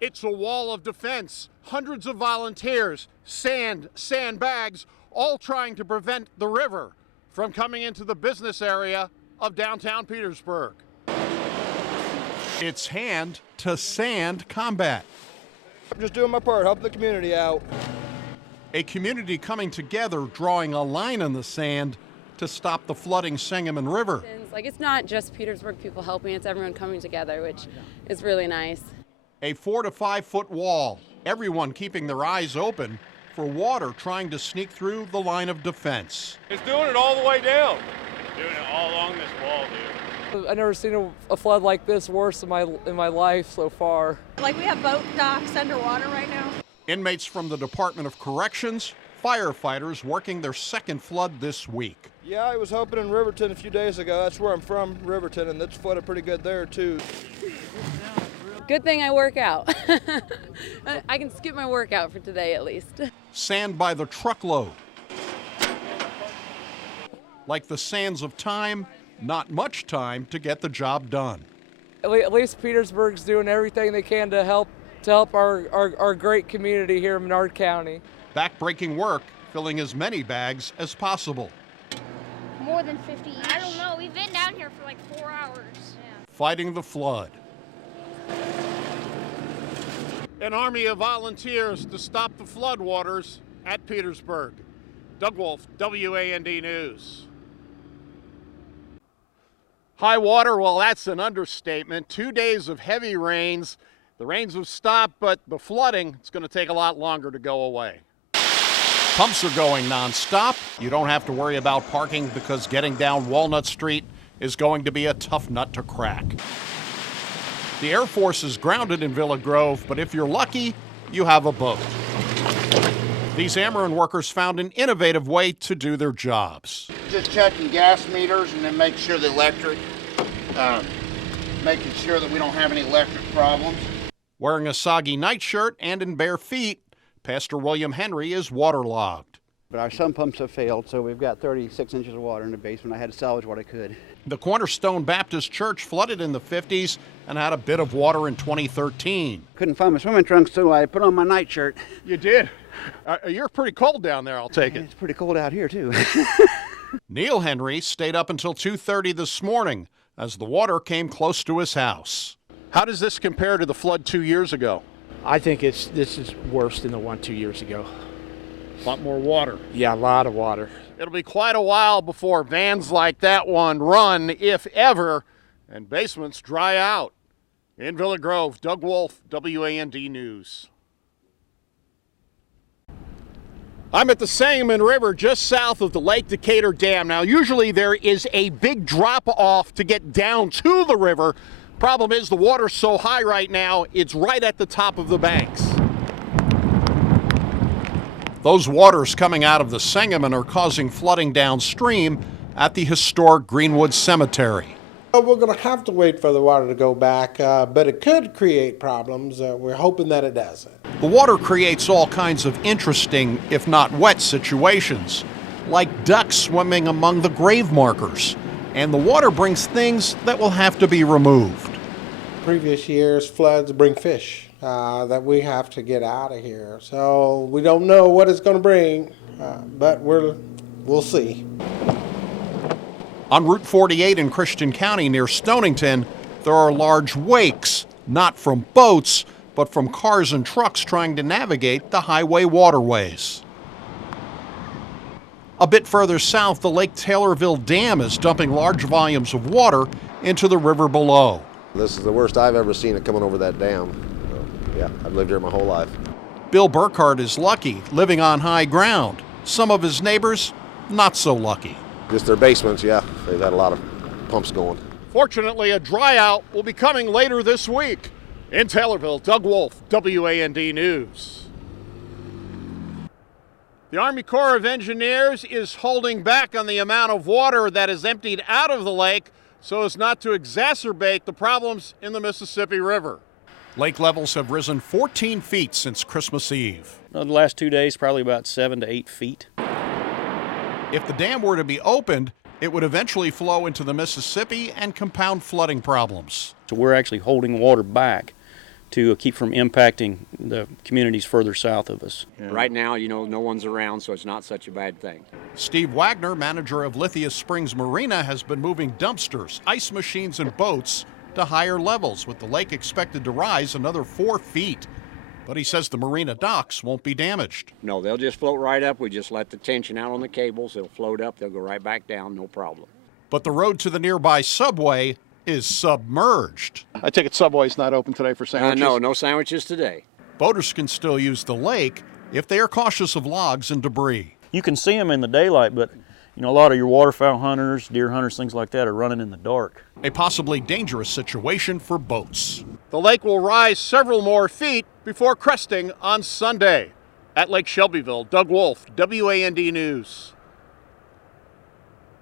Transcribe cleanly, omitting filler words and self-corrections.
It's a wall of defense, hundreds of volunteers, sandbags, all trying to prevent the river from coming into the business area of downtown Petersburg. It's hand to sand combat. I'm just doing my part, helping the community out. A community coming together, drawing a line in the sand to stop the flooding Sangamon River. Like, it's not just Petersburg people helping, it's everyone coming together, which is really nice. A 4 to 5 foot wall, everyone keeping their eyes open for water trying to sneak through the line of defense. It's doing it all the way down. It's doing it all along this wall, dude. I've never seen a flood like this worse in my life so far. Like, we have boat docks underwater right now. Inmates from the Department of Corrections, firefighters working their second flood this week. Yeah, I was helping in Riverton a few days ago. That's where I'm from, Riverton, and it's flooded pretty good there too. Good thing I work out. I can skip my workout for today at least. Sand by the truckload. Like the sands of time, not much time to get the job done. At least Petersburg's doing everything they can to help our great community here in Menard County. Back-breaking work, filling as many bags as possible. More than 50 each. I don't know. We've been down here for like 4 hours. Yeah. Fighting the flood. An army of volunteers to stop the floodwaters at Petersburg. Doug Wolfe, WAND News. High water, well, that's an understatement. 2 days of heavy rains. The rains have stopped, but the flooding, it's going to take a lot longer to go away. Pumps are going nonstop. You don't have to worry about parking because getting down Walnut Street is going to be a tough nut to crack. The Air Force is grounded in Villa Grove, but if you're lucky, you have a boat. These Ameren workers found an innovative way to do their jobs. Just checking gas meters and then make sure the electric, making sure that we don't have any electric problems. Wearing a soggy nightshirt and in bare feet, Pastor William Henry is waterlogged. But our sump pumps have failed, so we've got 36 inches of water in the basement. I had to salvage what I could. The Cornerstone Baptist Church flooded in the 50s and had a bit of water in 2013. Couldn't find my swimming trunks, so I put on my nightshirt. You did? You're pretty cold down there, I'll take it. It's pretty cold out here, too. Neil Henry stayed up until 2:30 this morning as the water came close to his house. How does this compare to the flood 2 years ago? I think this is worse than the one 2 years ago. A lot more water. Yeah, a lot of water. It'll be quite a while before vans like that one run, if ever, and basements dry out. In Villa Grove, Doug Wolfe, WAND News. I'm at the Sangamon River just south of the Lake Decatur Dam. Now, usually there is a big drop-off to get down to the river. Problem is the water's so high right now, it's right at the top of the banks. Those waters coming out of the Sangamon are causing flooding downstream at the historic Greenwood Cemetery. We're going to have to wait for the water to go back, but it could create problems. We're hoping that it doesn't. The water creates all kinds of interesting, if not wet, situations, like ducks swimming among the grave markers. And the water brings things that will have to be removed. Previous years, floods bring fish that we have to get out of here. So we don't know what it's going to bring, but we'll see. On Route 48 in Christian County near Stonington, there are large wakes, not from boats, but from cars and trucks trying to navigate the highway waterways. A bit further south, the Lake Taylorville Dam is dumping large volumes of water into the river below. This is the worst I've ever seen it coming over that dam. Yeah, I've lived here my whole life. Bill Burkhardt is lucky, living on high ground. Some of his neighbors, not so lucky. Just their basements, yeah. They've had a lot of pumps going. Fortunately, a dry out will be coming later this week. In Taylorville, Doug Wolfe, WAND News. The Army Corps of Engineers is holding back on the amount of water that is emptied out of the lake so as not to exacerbate the problems in the Mississippi River. Lake levels have risen 14 feet since Christmas Eve. The last 2 days, probably about 7 to 8 feet. If the dam were to be opened, it would eventually flow into the Mississippi and compound flooding problems. So we're actually holding water back to keep from impacting the communities further south of us. Right now, no one's around, so it's not such a bad thing. Steve Wagner, manager of Lithia Springs Marina, has been moving dumpsters, ice machines, and boats to higher levels, with the lake expected to rise another 4 feet. But he says the marina docks won't be damaged. No, they'll just float right up. We just let the tension out on the cables. It'll float up. They'll go right back down, no problem. But the road to the nearby subway is submerged. I take it Subway's not open today for sandwiches? No sandwiches today. Boaters can still use the lake if they are cautious of logs and debris. You can see them in the daylight, but a lot of your waterfowl hunters, deer hunters, things like that are running in the dark. A possibly dangerous situation for boats. The lake will rise several more feet before cresting on Sunday. At Lake Shelbyville, Doug Wolfe, WAND News.